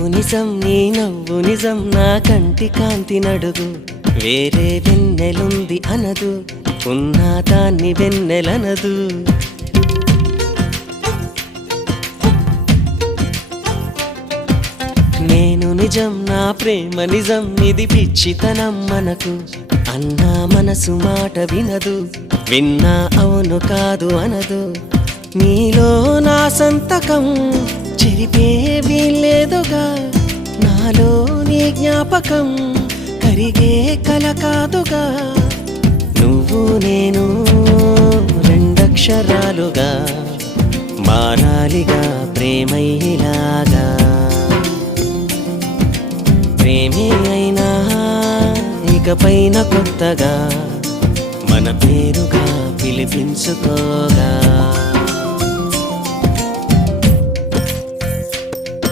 నువ్వు నిజం నీ నవ్వు నిజం నా కంటి కాంతి నడుగు వేరే వెన్నెలుంది అనదు ఉన్న దాన్ని వెన్నెలనదు నేను నిజం నా ప్రేమ నిజం ఇది పిచ్చితనం మనకు అన్నా మనసు మాట వినదు విన్నా అవును కాదు అనదు నీలో నా సంతకం చెరిపే వీల్లేదుగా నాలో నీ జ్ఞాపకం కరిగే కల కాదుగా నువ్వు నేను రెండక్షరాలుగా మారాలిగా ప్రేమయ్యేలాగా ప్రేమే అయినా ఇకపైన కొత్తగా మన పేరుగా పిలిపించుకోగా